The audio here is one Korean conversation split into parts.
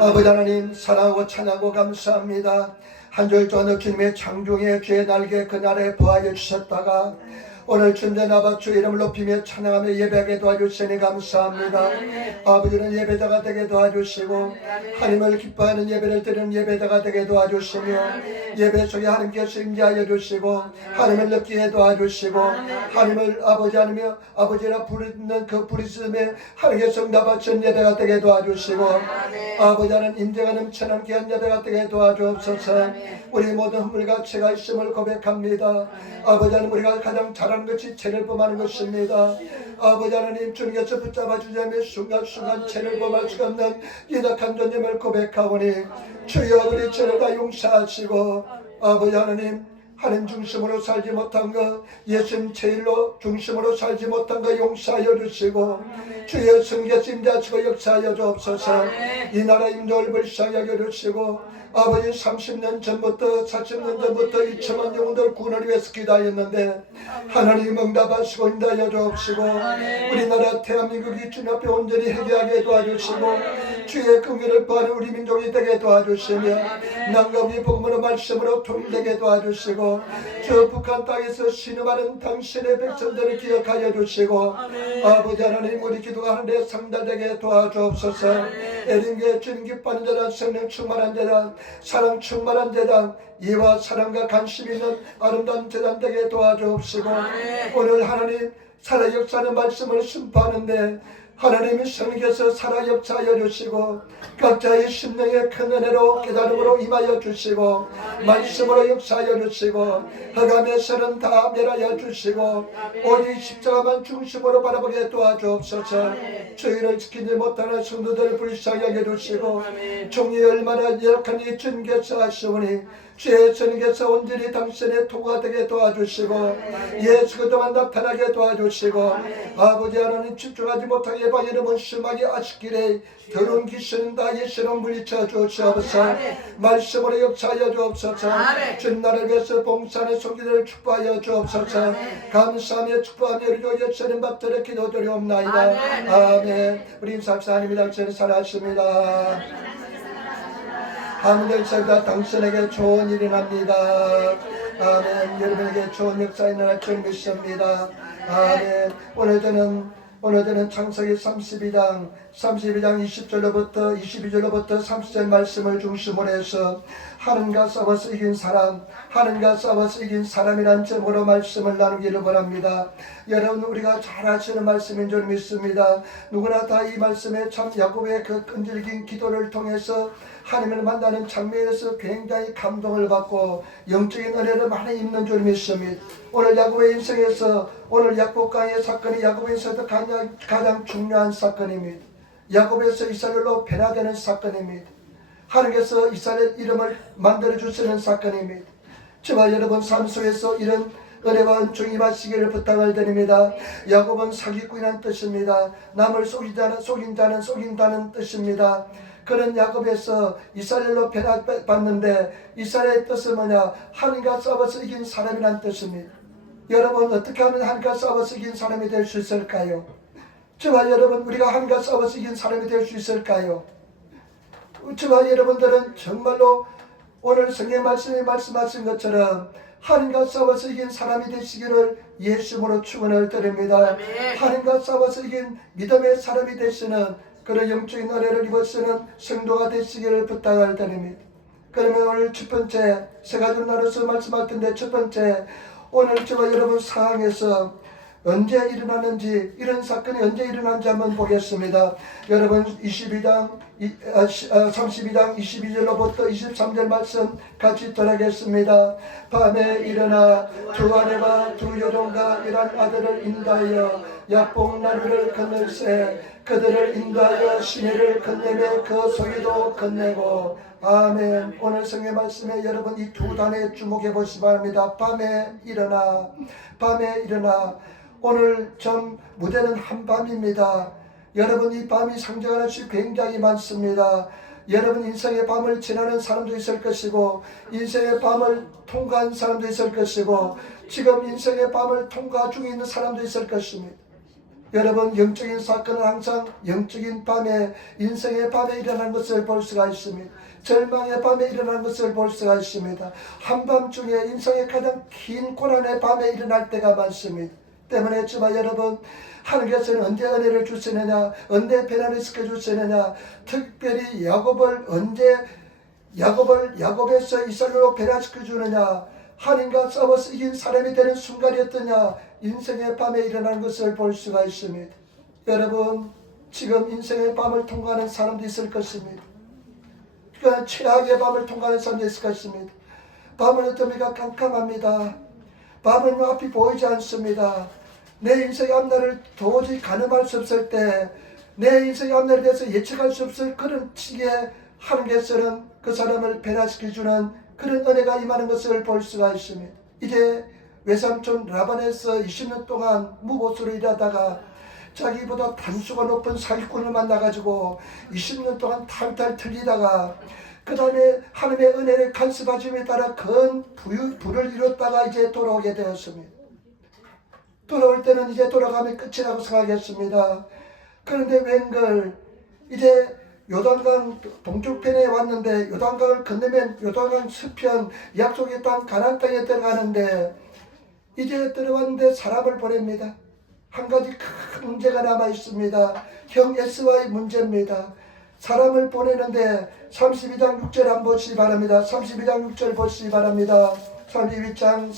아버지 하나님 사랑하고 찬양하고 감사합니다. 한 주일 동안 주님의 창중에 주의 날개 그날에 부하여 주셨다가 오늘 준전 아바 주 이름을 높이며 찬양하며 예배하게 도와주시니 감사합니다. 아버지는 예배자가 되게 도와주시고 하나님을 기뻐하는 예배를 드리는 예배자가 되게 도와주시며 예배 속에 하나님께서 임재하여 주시고 하나님을 느끼게 도와주시고 하나님을 아버지 하나며 아버지라 부르는 그 부르심에 하나님께서 응답하신 예배가 되게 도와주시고 아버지 하나님 임재가 넘치는 귀한 예배가 되게 도와주옵소서. 우리 모든 허물과 죄가 있음을 고백합니다. 아버지 하나님 우리가 가장 잘하는 것이 죄를 범하는 것입니다. 아버지 하나님 주님께서 붙잡아 주자며 순간순간 죄를 범할 수 없는 연약한 존재임을 고백하오니 주여 우리 죄를 다 용서하시고 아버지 하나님 하나님 중심으로 살지 못한 것 예수님 제일로 중심으로 살지 못한 것 용서하여 주시고 주여 성계에서 임재하시고 역사하여 주옵소서. 이 나라 인도를 불쌍히 하여 주시고 아버지 30년 전부터 40년 전부터 2천만 영혼들 구원을 위해서 기도하였는데 하나님 응답하시고 인도하여 주옵시고 우리나라 대한민국이 주님 앞에 온전히 회개하게 도와주시고 주의 긍휼을 구하는 우리 민족이 되게 도와주시며 난감히 복음으로 말씀으로 통일되게 도와주시고 저 북한 땅에서 신음하는 당신의 백성들을 기억하여 주시고 아버지 하나님 우리 기도가 하늘에 상달되게 도와주옵소서. 에린게 주님 기뻐하는 자란 성령 충만한 자란 사랑 충만한 제단 이와 사랑과 관심 있는 아름다운 제단 되게 도와주옵시고 오늘 하나님 살아 역사하는 말씀을 순포하는데 하나님이 성령께서 살아 역사하여 주시고 각자의 심령의 큰 은혜로 깨달음으로 임하여 주시고 말씀으로 역사하여 주시고 흑암에서는 다 멸하여 주시고 오직 십자가만 중심으로 바라보게 도와주옵소서. 주의를 지키지 못하는 성도들을 불쌍히 하게 주시고 종이 얼마나 열악한 이 주님께서 하시오니 주의 주님께서 온전히 당신의 통과 되게 도와주시고 예수 그동안 나타나게 도와주시고 아버지 하나님 집중하지 못하게 방해는 심하게 아쉽기래 더러운 귀신은 다 예수로 물리쳐 주옵소서. 말씀으로 역사하여 주옵소서. 주님 나를 위해서 봉사하는 손길을 축복하여 주옵소서. 감사하며 축복하며 우리 예수님 받들어 기도드리옵나이다. 아멘. 우리 임사사님이 당신을 사랑하십니다. 하늘을 살다 당신에게 좋은 일이 납니다. 아멘. 여러분에게 좋은 역사가 일어날 줄 믿습니다. 아멘. 오늘 저는 창세기 32장 20절로부터 22절로부터 30절 말씀을 중심으로 해서 하나님과 싸워서 이긴 사람, 하나님과 싸워서 이긴 사람이란 제목으로 말씀을 나누기를 원합니다. 여러분 우리가 잘 아시는 말씀인 줄 믿습니다. 누구나 다 이 말씀에 참 야곱의 그 끈질긴 기도를 통해서 하나님을 만나는 장면에서 굉장히 감동을 받고 영적인 은혜를 많이 입는 줄 믿습니다. 오늘 야곱의 인생에서 오늘 약복강의 사건이 야곱의 인생에서 가장 중요한 사건입니다. 야곱에서 이스라엘로 변화되는 사건입니다. 하나님께서 이스라엘 이름을 만들어주시는 사건입니다. 저와 여러분 삶 속에서 이런 은혜와 은총이 임하시기를 부탁을 드립니다. 야곱은 사기꾼이라는 뜻입니다. 남을 속인다는 뜻입니다. 그런 야곱에서 이스라엘로 변화받는데 이스라엘의 뜻은 뭐냐? 하나님과 싸워서 이긴 사람이라는 뜻입니다. 여러분 어떻게 하면 하나님과 싸워서 이긴 사람이 될 수 있을까요? 저와 여러분 우리가 하나님과 싸워서 이긴 사람이 될 수 있을까요? 저와 여러분들은 정말로 오늘 성경 말씀에 말씀하신 것처럼 하나님과 싸워서 이긴 사람이 되시기를 예수님으로 축원을 드립니다. 하나님과 싸워서 이긴 믿음의 사람이 되시는 그런 영적인 은혜를 입으시는 성도가 되시기를 부탁을 드립니다. 그러면 오늘 첫 번째 세 가지로 나눠서 말씀할 텐데 첫 번째 오늘 저와 여러분 상황에서 언제 일어나는지 이런 사건이 언제 일어나는지 한번 보겠습니다. 여러분 32장 22절로부터 23절 말씀 같이 돌아가겠습니다. 밤에 일어나 두 아내와 두 여종과 11아들을 인도하여 야복나루를 건널세 그들을 인도하여 시내를 건네며 그 소리도 건네고 아멘. 오늘 성경 말씀에 여러분 이 두 단에 주목해 보시기 바랍니다. 밤에 일어나 오늘 전 무대는 한밤입니다. 여러분 이 밤이 상징하는 것이 굉장히 많습니다. 여러분 인생의 밤을 지나는 사람도 있을 것이고 인생의 밤을 통과한 사람도 있을 것이고 지금 인생의 밤을 통과 중에 있는 사람도 있을 것입니다. 여러분, 영적인 사건은 항상 영적인 밤에, 인생의 밤에 일어난 것을 볼 수가 있습니다. 절망의 밤에 일어난 것을 볼 수가 있습니다. 한밤중에 인생의 가장 긴 고난의 밤에 일어날 때가 많습니다. 때문에 주마 여러분, 하나님께서는 언제 은혜를 주시느냐, 언제 변화를 시켜주시느냐, 특별히 야곱을 언제 야곱에서 이스라엘로 변화시켜 주느냐, 하나님과 싸워서 이긴 사람이 되는 순간이었더냐, 인생의 밤에 일어나는 것을 볼 수가 있습니다. 여러분, 지금 인생의 밤을 통과하는 사람도 있을 것입니다. 그 최악의 밤을 통과하는 사람도 있을 것입니다. 밤은 어떻습니까? 깜깜합니다. 밤은 앞이 보이지 않습니다. 내 인생의 앞날을 도저히 가늠할 수 없을 때, 내 인생의 앞날에 대해서 예측할 수 없을 그런 시기에 하나님께서는 그 사람을 변화시켜주는 그런 은혜가 임하는 것을 볼 수가 있습니다. 이제 외삼촌 라반에서 20년 동안 무보수로 일하다가 자기보다 단수가 높은 사기꾼을 만나가지고 20년 동안 탈탈 틀리다가 그 다음에 하나님의 은혜를 간섭하심에 따라 큰 부를 이뤘다가 이제 돌아오게 되었습니다. 돌아올 때는 이제 돌아가면 끝이라고 생각했습니다. 그런데 웬걸 이제 요단강 동쪽편에 왔는데, 요단강을 건너면 요단강 서편 약속의 땅 가나안 땅에 들어가는데, 이제 들어왔는데 사람을 보냅니다. 한 가지 큰 문제가 남아 있습니다. 형 에스와의 문제입니다. 사람을 보내는데 32장 6절 한번 보시기 바랍니다. 32장 6절 보시기 바랍니다. 32장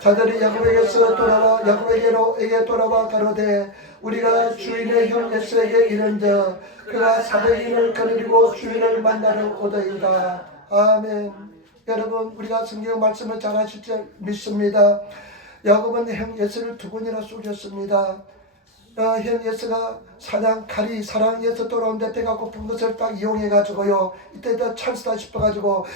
자들이 야곱에게서 돌아와 야곱에게 돌아와 가로되 우리가 주인의 형 에스에게 이른즉 그가 400인을 거느리고 주인을 만나러 오더이다. 아멘. 여러분, 우리가 성경 말씀을 잘 아실 줄 믿습니다. 야곱은 형 에스를 2번이나 속였습니다. 형 에스가 칼이 사랑에서 돌아오는데 배가 고픈 것을 딱 이용해가지고요, 이때다 찬스다 싶어가지고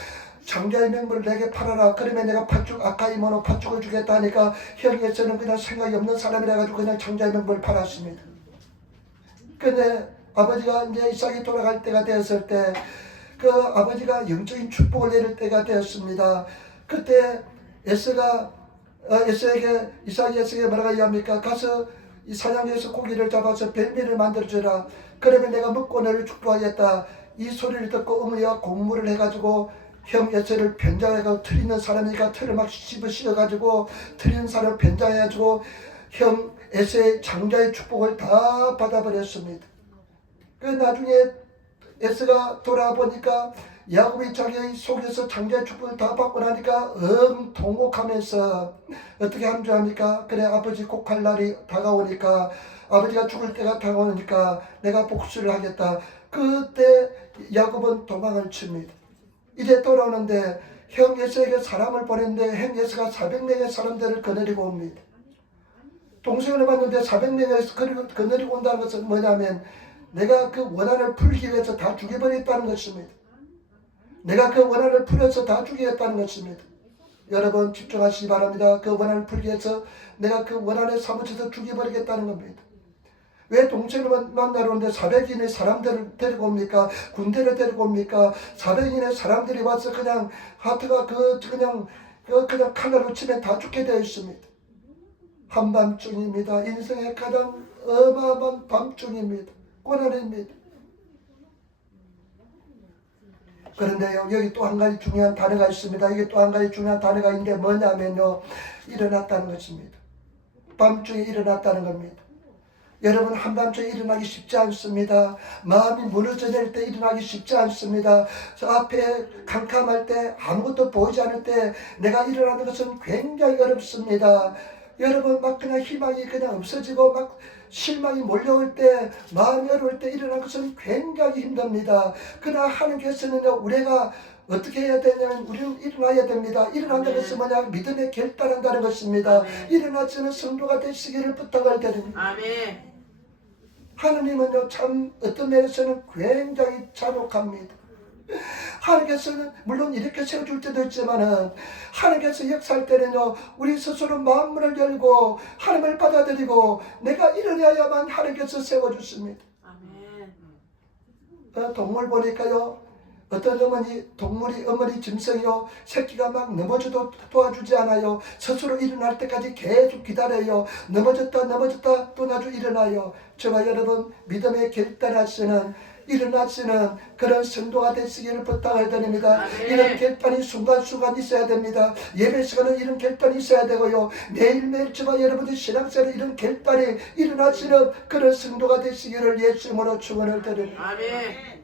장자의 명분을 내게 팔아라. 그러면 내가 아카이모노 팥죽을 주겠다 하니까 형 에스는 그냥 생각이 없는 사람이라 가지고 그냥 장자의 명분을 팔았습니다. 근데 아버지가 이제 이삭이 돌아갈 때가 되었을 때, 그 아버지가 영적인 축복을 내릴 때가 되었습니다. 그때 이삭이 에스에게 뭐라고 이야기합니까? 가서 이 사냥에서 고기를 잡아서 벨미를 만들어주라. 그러면 내가 먹고 너를 축복하겠다. 이 소리를 듣고 어머니가 공물을 해가지고 형 에스를 변장해가지고 틀리는 사람이니까 틀을 막 씹어가지고 틀리는 사람을 변장해가지고 형 에스의 장자의 축복을 다 받아버렸습니다. 그 나중에 에스가 돌아보니까 야곱이 자기 속에서 장자의 축복을 다 받고 나니까 통곡하면서 어떻게 하는 줄 압니까? 그래, 아버지 꼭 갈 날이 다가오니까, 아버지가 죽을 때가 다가오니까 내가 복수를 하겠다. 그때 야곱은 도망을 칩니다. 이제 돌아오는데 형 에스에게 사람을 보냈는데 형 에스가 400명의 사람들을 거느리고 옵니다. 동생을 봤는데 400명에서 거느리고 온다는 것은 뭐냐면, 내가 그 원한을 풀기 위해서 다 죽여버렸다는 것입니다. 내가 그 원한을 풀어서 다 죽이겠다는 것입니다. 여러분, 집중하시기 바랍니다. 그 원한을 풀기 위해서 내가 그 원한에 사무쳐서 죽여버리겠다는 겁니다. 왜 동생을 만나러 오는데 400인의 사람들을 데리고 옵니까? 군대를 데리고 옵니까? 400인의 사람들이 와서 그냥 하트가 그냥 칼날로 치면 다 죽게 되어 있습니다. 한밤중입니다. 인생의 가장 어마어마한 밤중입니다. 고난입니다. 그런데요, 여기 또 한 가지 중요한 단어가 있습니다. 이게 또 한 가지 중요한 단어가 있는데 뭐냐면요, 일어났다는 것입니다. 밤중에 일어났다는 겁니다. 여러분, 한밤중에 일어나기 쉽지 않습니다. 마음이 무너져 내릴 때 일어나기 쉽지 않습니다. 저 앞에 캄캄할 때, 아무것도 보이지 않을 때 내가 일어나는 것은 굉장히 어렵습니다. 여러분, 막 그냥 희망이 그냥 없어지고 막 실망이 몰려올 때, 마음이 어려울 때 일어나는 것은 굉장히 힘듭니다. 그러나 하나님께서는요, 우리가 어떻게 해야 되냐면 우리는 일어나야 됩니다. 일어난다는 것은 뭐냐? 믿음에 결단한다는 것입니다. 일어나지는 성도가 되시기를 부탁을 드립니다. 아멘. 하나님은요, 참 어떤 면에서는 굉장히 잔혹합니다. 하나님께서는 물론 이렇게 세워줄 때도 있지만은, 하나님께서 역사할 때는요, 우리 스스로 마음문을 열고 하나님을 받아들이고 내가 일어나야만 하나님께서 세워주십니다. 아멘. 동물 보니까요, 어떤 동물이 어머니 짐승이요 새끼가 막 넘어져도 도와주지 않아요. 스스로 일어날 때까지 계속 기다려요. 넘어졌다 또 나중 일어나요. 저와 여러분 믿음의 결단하시는 일어나시는 그런 성도가 되시기를 부탁을 드립니다. 이런 결단이 순간순간 있어야 됩니다. 예배 시간은 이런 결단이 있어야 되고요. 매일매일 저와 여러분의 신앙생활에 이런 결단이 일어나시는 그런 성도가 되시기를 예수 이름으로 축원을 드립니다. 아멘.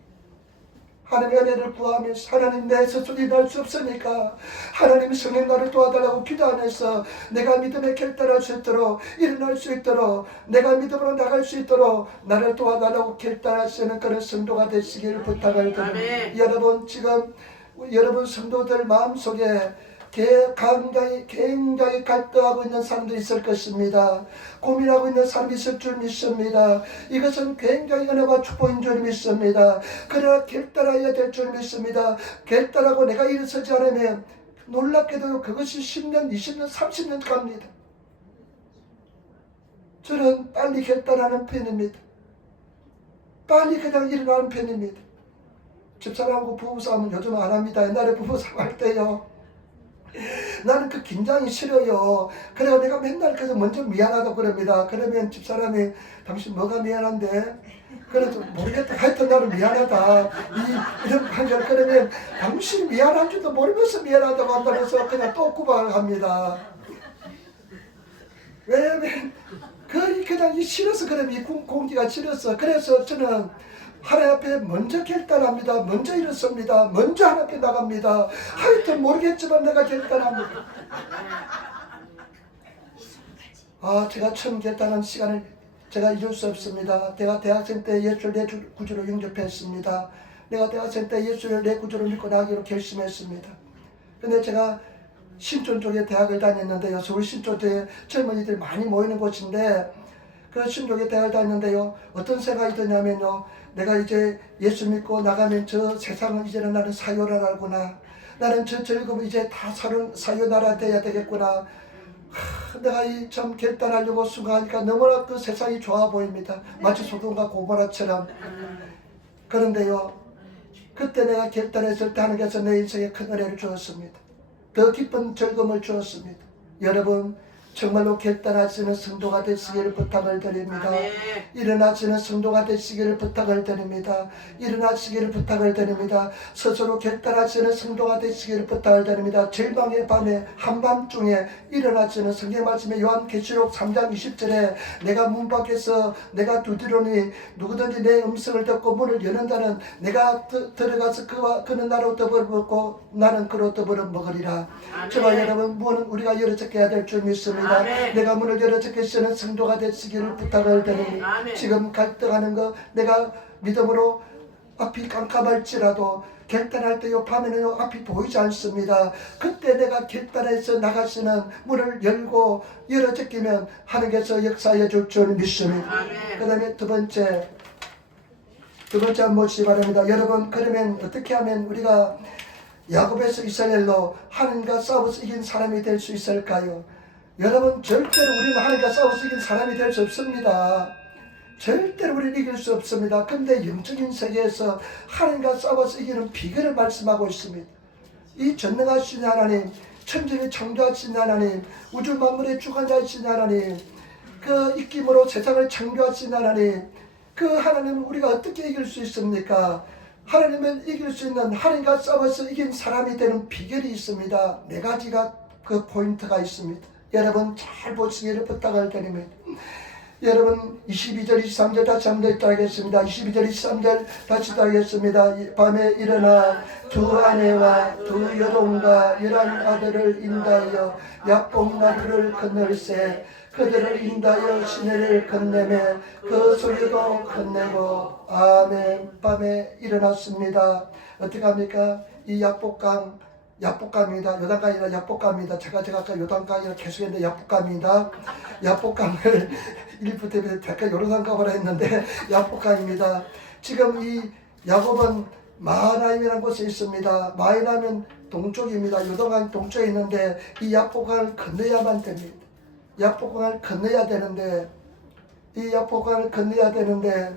하나님의 은혜를 구하면서 하나님 내 스스로 일어날 수 없으니까 하나님 성령 나를 도와달라고 기도하면서 내가 믿음의 결단할 수 있도록 일어날 수 있도록 내가 믿음으로 나갈 수 있도록 나를 도와달라고 결단하시는 그런 성도가 되시기를 부탁을 드립니다. 여러분 지금 여러분 성도들 마음속에 굉장히 갈등하고 있는 사람들이 있을 것입니다. 고민하고 있는 사람이 있을 줄 믿습니다. 이것은 굉장히 은혜와 축복인 줄 믿습니다. 그러나 결단해야 될 줄 믿습니다. 결단하고 내가 일어서지 않으면 놀랍게도 그것이 10년, 20년, 30년 갑니다. 저는 빨리 결단하는 편입니다. 빨리 그냥 일어나는 편입니다. 집사람하고 부부싸움은 요즘 안 합니다. 옛날에 부부싸움 할 때요. 나는 그 긴장이 싫어요. 그래서 내가 맨날 그래서 먼저 미안하다고 그럽니다. 그러면 집사람이 당신 뭐가 미안한데? 그래서 모르겠다. 하여튼 나는 미안하다. 이런 관계를 그러면 당신이 미안한 줄도 모르면서 미안하다고 한다면서 그냥 또 구박합니다. 왜냐면 그냥 싫어서 그러면 이 공기가 싫어서 그래서 저는 하나님 앞에 먼저 결단합니다. 먼저 일어섭니다. 먼저 하나님 앞에 나갑니다. 하여튼 모르겠지만 내가 결단합니다. 제가 처음 결단한 시간을 제가 잊을 수 없습니다. 내가 대학생 때 예수를 내 구주로 영접했습니다. 내가 대학생 때 예수를 내 구주로 믿고 나기로 결심했습니다. 근데 제가 신촌 쪽에 대학을 다녔는데요. 서울 신촌 쪽에 젊은이들이 많이 모이는 곳인데 그 신촌에 대학을 다녔는데요. 어떤 생각이 드냐면요. 내가 이제 예수 믿고 나가면 저 세상은 이제는 나는 사요나라구나. 나는 저 즐거움 이제 다 사요나라 돼야 되겠구나. 내가 이 참 결단하려고 순간하니까 너무나 그 세상이 좋아 보입니다. 마치 소돔과 고모라처럼. 그런데요. 그때 내가 결단했을 때 하나님께서 내 인생에 큰 은혜를 주었습니다. 더 깊은 즐거움을 주었습니다. 여러분 정말로 결단하시는 성도가 되시기를 부탁을 드립니다. 일어나시는 성도가 되시기를 부탁을 드립니다. 일어나시기를 부탁을 드립니다. 스스로 결단하시는 성도가 되시기를 부탁을 드립니다. 절망의 밤에 한밤중에 일어나시는 성경 말씀에 요한계시록 3장 20절에 내가 문 밖에서 내가 두드리니 누구든지 내 음성을 듣고 문을 여는다는 내가 들어가서 그는 나로 더불어 먹고 나는 그로 더불어 먹으리라. 저와 여러분 문은 우리가 열어젖게 해야 될 줄 믿습니다. 아멘. 내가 문을 열어젖게 쓰는 성도가 되시기를 부탁을 드립니다. 지금 갈등하는 거 내가 믿음으로 앞이 깜깜할지라도 결단할 때요 밤에는요 앞이 보이지 않습니다. 그때 내가 결단해서 나가시는 문을 열고 열어젖기면 하나님께서 역사해 줄 줄 믿습니다. 그 다음에 두 번째 한번 보시기 바랍니다. 여러분 그러면 어떻게 하면 우리가 야곱에서 이스라엘로 하나님과 싸워서 이긴 사람이 될 수 있을까요? 여러분 절대로 우리는 하나님과 싸워서 이긴 사람이 될 수 없습니다. 절대로 우리는 이길 수 없습니다. 근데 영적인 세계에서 하나님과 싸워서 이기는 비결을 말씀하고 있습니다. 이 전능하신 하나님, 천지를 창조하신 하나님, 우주 만물의 주관자이신 하나님, 그 입김으로 세상을 창조하신 하나님, 그 하나님을 우리가 어떻게 이길 수 있습니까? 하나님을 이길 수 있는 하나님과 싸워서 이긴 사람이 되는 비결이 있습니다. 네 가지가 그 포인트가 있습니다. 여러분 잘 보시기를 부탁을 드립니다. 여러분 22절 23절 다시 한번 읽겠습니다. 22절 23절 다시 하겠습니다. 밤에 일어나 두 아내와 두 여동과 11 아들을 인도하여 약봉나루를 건널세 그들을 인도하여 시내를 건네매 그 소리도 건네고 아멘. 밤에 일어났습니다. 어떻게 합니까? 이 약복강입니다. 요단강이라 약복강입니다. 제가 아까 요단강이라 계속했는데 약복강입니다. 약복강을 1부 때문에 잠깐 요단강으로 했는데 약복강입니다. 지금 이 야곱은 마하나임이라는 곳에 있습니다. 마하나임은 동쪽입니다. 요단강 동쪽에 있는데 이 약복강을 건너야만 됩니다. 약복강을 건너야 되는데 이 약복강을 건너야 되는데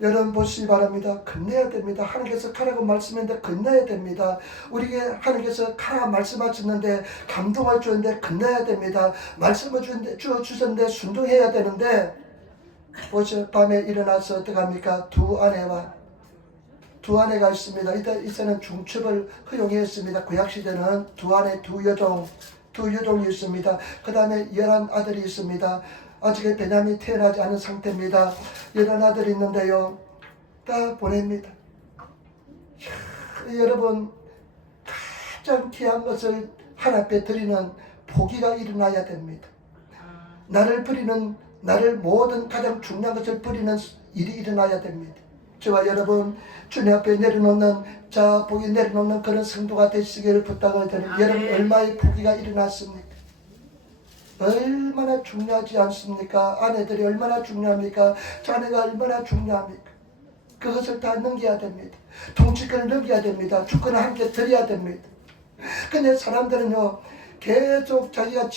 여러분 보시기 바랍니다. 건너야 됩니다. 하나님께서 가라고 말씀했는데 건너야 됩니다. 우리에게 하나님께서 가라 말씀하셨는데 감동을 주는데 건너야 됩니다. 말씀을 주셨는데 순종해야 되는데 보세요. 밤에 일어나서 어떡합니까? 두 아내가 있습니다. 이때는 중첩을 허용했습니다. 구약시대는 두 아내 두 여종이 있습니다. 그 다음에 11아들이 있습니다. 아직 베냐민이 태어나지 않은 상태입니다. 11아들이 있는데요. 다 보냅니다. 여러분 가장 귀한 것을 하나님 앞에 드리는 포기가 일어나야 됩니다. 나를 모든 가장 중요한 것을 버리는 일이 일어나야 됩니다. 저와 여러분 주님 앞에 내려놓는 복이 내려놓는 그런 성도가 되시기를 부탁을 드립니다. 여러분 얼마의 포기가 일어났습니까? 얼마나 중요하지 않습니까? 아내들이 얼마나 중요합니까? 자녀가 얼마나 중요합니까? 그것을 다 넘겨야 됩니다. 통치권을 넘겨야 됩니다. 주권을 함께 드려야 됩니다. 근데 사람들은요 계속 자기가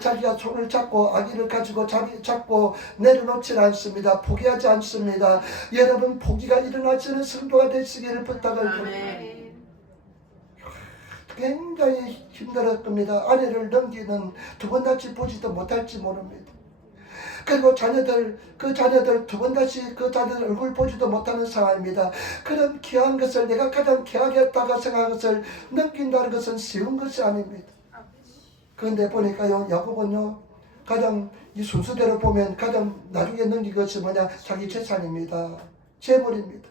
자기가 손을 잡고 아기를 가지고 잡고 내려놓지 않습니다. 포기하지 않습니다. 여러분 포기가 일어나지는 성도가 되시기를 부탁을 드립니다. 굉장히 힘들을 겁니다. 아내를 넘기는 두 번 다시 보지도 못할지 모릅니다. 그리고 그 자녀들 두 번 다시 그 자녀들 얼굴 보지도 못하는 상황입니다. 그런 귀한 것을 내가 가장 귀하겠다고 생각한 것을 넘긴다는 것은 쉬운 것이 아닙니다. 그런데 보니까요, 야곱은요, 가장 이 순서대로 보면 가장 나중에 넘긴 것이 뭐냐? 자기 재산입니다. 재물입니다.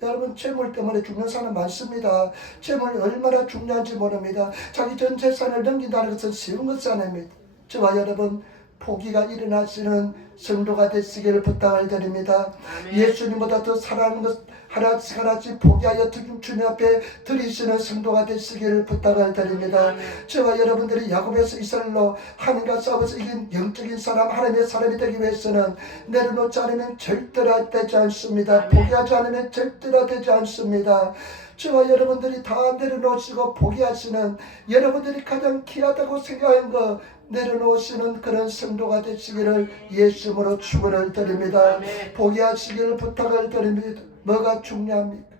여러분 재물 때문에 죽는 사람 많습니다. 재물이 얼마나 중요한지 모릅니다. 자기 전 재산을 넘긴다는 것은 쉬운 것이 아닙니다. 저와 여러분 포기가 일어나시는 성도가 되시기를 부탁을 드립니다. 예수님보다 더 사랑하는 것 하나씩 포기하여 주님 앞에 드리시는 성도가 되시기를 부탁을 드립니다. 저와 여러분들이 야곱에서 이스라엘로 하나님과 싸워서 이긴 영적인 사람, 하나님의 사람이 되기 위해서는 내려놓지 않으면 절대로 되지 않습니다. 포기하지 않으면 절대로 되지 않습니다. 저와 여러분들이 다 내려놓으시고 포기하시는, 여러분들이 가장 귀하다고 생각하는 거 내려놓으시는 그런 성도가 되시기를 예수님으로 축원을 드립니다. 포기하시기를 부탁을 드립니다. 뭐가 중요합니까?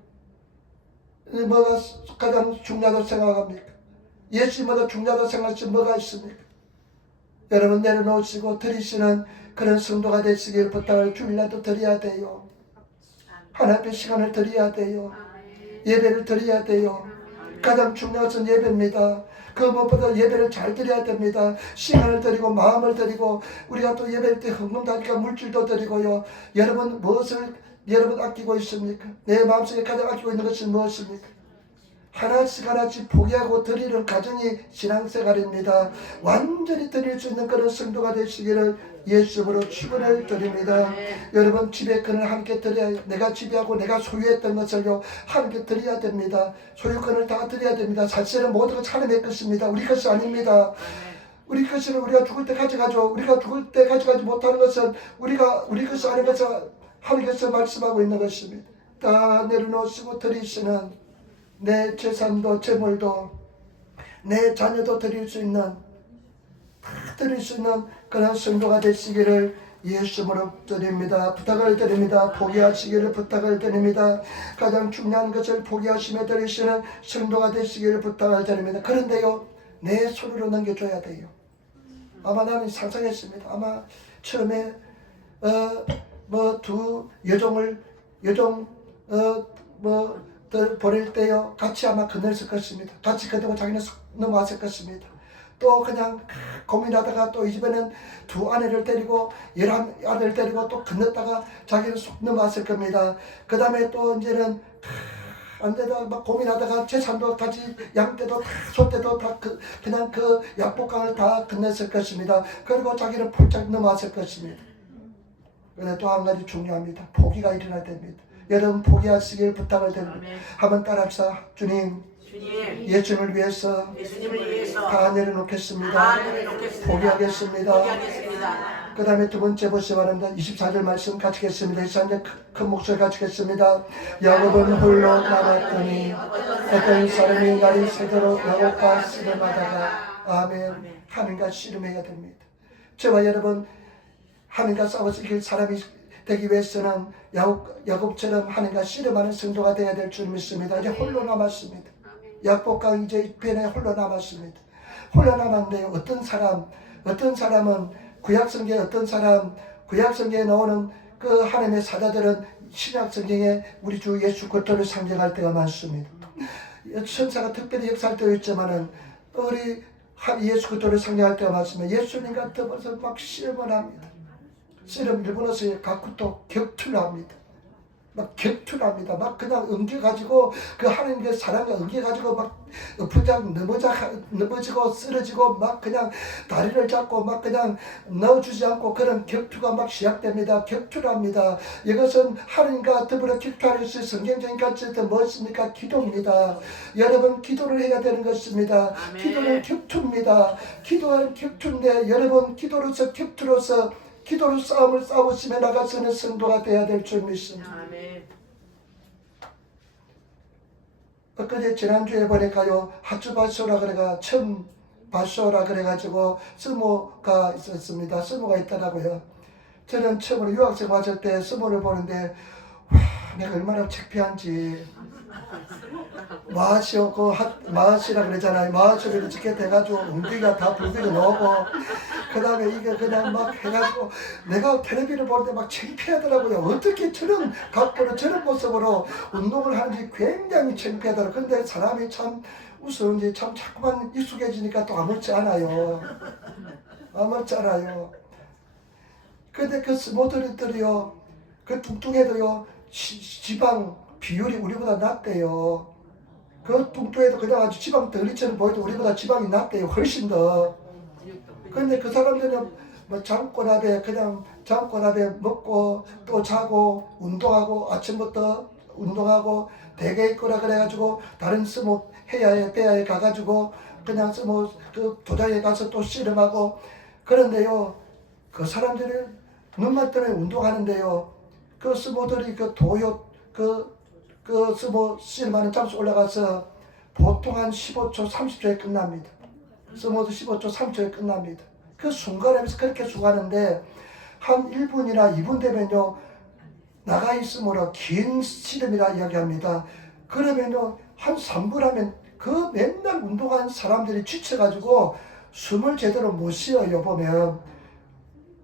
뭐가 가장 중요하다고 생각합니까? 예수님보다 중요하다고 생각하시는 뭐가 있습니까? 여러분 내려놓으시고 드리시는 그런 성도가 되시기를 부탁을 주일날도 드려야 돼요. 하나님 앞에 시간을 드려야 돼요. 예배를 드려야 돼요. 가장 중요한 것은 예배입니다. 그 무엇보다 예배를 잘 드려야 됩니다. 시간을 드리고 마음을 드리고, 우리가 또 예배할 때 헌금도 하니까 물질도 드리고요. 여러분 무엇을 여러분 아끼고 있습니까? 내 마음속에 가장 아끼고 있는 것이 무엇입니까? 하나씩 포기하고 드리는 가정이 신앙생활입니다. 완전히 드릴 수 있는 그런 성도가 되시기를 예수님으로 축원을 드립니다. 여러분 집에 그늘 함께 드려야, 내가 지배하고 내가 소유했던 것을요 함께 드려야 됩니다. 소유권을 다 드려야 됩니다. 사실은 모든 것 하나님의 것입니다. 우리 것이 아닙니다. 우리 것은 우리가 죽을 때 가져가죠. 우리가 죽을 때 가져가지 못하는 것은 우리 것이 아닌 것을 하나님께서 말씀하고 있는 것입니다. 다 내려놓으시고 드리시는 내 재산도 재물도 내 자녀도 드릴 수 있는 그런 성도가 되시기를 예수님으로 드립니다. 부탁을 드립니다. 포기하시기를 부탁을 드립니다. 가장 중요한 것을 포기하시며 드리시는 성도가 되시기를 부탁을 드립니다. 그런데요, 내 손으로 넘겨줘야 돼요. 아마 나는 상상했습니다. 아마 처음에 두 여종 보낼 때요 같이 아마 건넜을 것입니다. 같이 건너고 자기는 넘어왔을 것입니다. 또 그냥 고민하다가 또 이번에는 두 아내를 데리고 11아들을 데리고 또 건넜다가 자기는 속 넘어왔을 겁니다. 그 다음에 또 이제는 안 되다 막 고민하다가 재산도 같이 양떼도 다 소떼도 다 그냥 그 약복강을 다 건넜을 것입니다. 그리고 자기는 폴짝 넘어왔을 것입니다. 그런데 또 한 가지 중요합니다. 포기가 일어나야 됩니다. 여러분 포기하시길 부탁을 드립니다. 한번 따라합시다. 주님, 예수님을 위해서 다 내려놓겠습니다. 포기하겠습니다. 그 다음에 두 번째 보시기 바랍니다. 24절 말씀 같이 겠습니다. 24절 큰 목소리 같이 겠습니다. 야곱은 홀로 남았더니 어떤 사람이 날이 새도록 야곱과 씨름하다가 아멘. 하나님과 씨름해야 됩니다. 저와 여러분 하나님과 싸워서 이길 사람이 되기 위해서는 야곱처럼 하나님과 씨름하는 성도가 되어야 될 줄 믿습니다. 이제 홀로 남았습니다. 약복강 이제 편에 홀로 남았습니다. 홀로 남았는데 어떤 사람은 구약성경에 구약성경에 나오는 그 하나님의 사자들은 신약성경에 우리 주 예수 그리스도를 상징할 때가 많습니다. 천사가 특별히 역사할 때도 있지만은 우리 예수 그리스도를 상징할 때가 많습니다. 예수님과 더불어서 막 씨름을 합니다. 씨름 일본어서 가쿠토 격투를 합니다. 막 격투합니다. 막 그냥 엉겨가지고 그 하나님의 사랑에 엉겨가지고 막 엎어장 넘어지고 쓰러지고 막 그냥 다리를 잡고 막 그냥 넣어주지 않고 그런 격투가 막 시작됩니다. 격투를 합니다. 이것은 하나님과 더불어 격투할 수 있는 성경적인 가치는 무엇입니까? 기도입니다. 여러분 기도를 해야 되는 것입니다. 아멘. 기도는 격투입니다. 기도는 격투인데 여러분 기도로서 격투로서 기도로 싸움을 싸우시며 나가서는 성도가 되어야 될 줄 믿습니다. 아멘. 엊그제 지난주에 보니까요 하츠바쇼라 그래가 첨바쇼라 그래가지고 스모가 있었습니다. 스모가 있더라고요. 저는 처음으로 유학생 왔을 때 스모를 보는데 와 내가 얼마나 창피한지 마하시오 마하시라 그러잖아요. 마하시를 이렇게 돼가지고 엉덩이가 다 붉어져 나오고 그 다음에 이게 그냥 막 해가지고 내가 텔레비를 볼 때 막 창피하더라고요. 어떻게 저런 각도로 저런 모습으로 운동을 하는지 굉장히 창피하더라고요. 근데 사람이 참 우스운지 참 자꾸만 익숙해지니까 또 아무렇지 않아요. 아무렇지 않아요. 근데 그 스모들이요 그 뚱뚱해도요 지방 비율이 우리보다 낮대요. 그 뚱뚱해도 그냥 아주 지방 덩어리처럼 보여도 우리보다 지방이 낮대요. 훨씬 더. 근데 그 사람들은 뭐 잠꼬나베 먹고 또 자고 운동하고 아침부터 운동하고 대게 있거라 그래가지고 다른 스모 해야에 배야에 가가지고 그냥 스모 그 도장에 가서 또 씨름하고 그런데요 그 사람들이 눈만 뜨면 운동하는데요 그 스모들이 그 도요 그 스모 씨름하는 장소 올라가서 보통 한 15초 30초에 끝납니다. 스모도 15초 3초에 끝납니다. 그 순간에서 그렇게 수고하는데 한 1분이나 2분 되면요 나가 있으므로 긴 씨름이라 이야기합니다. 그러면요 한 3분 하면 그 맨날 운동한 사람들이 지쳐가지고 숨을 제대로 못 쉬어요. 보면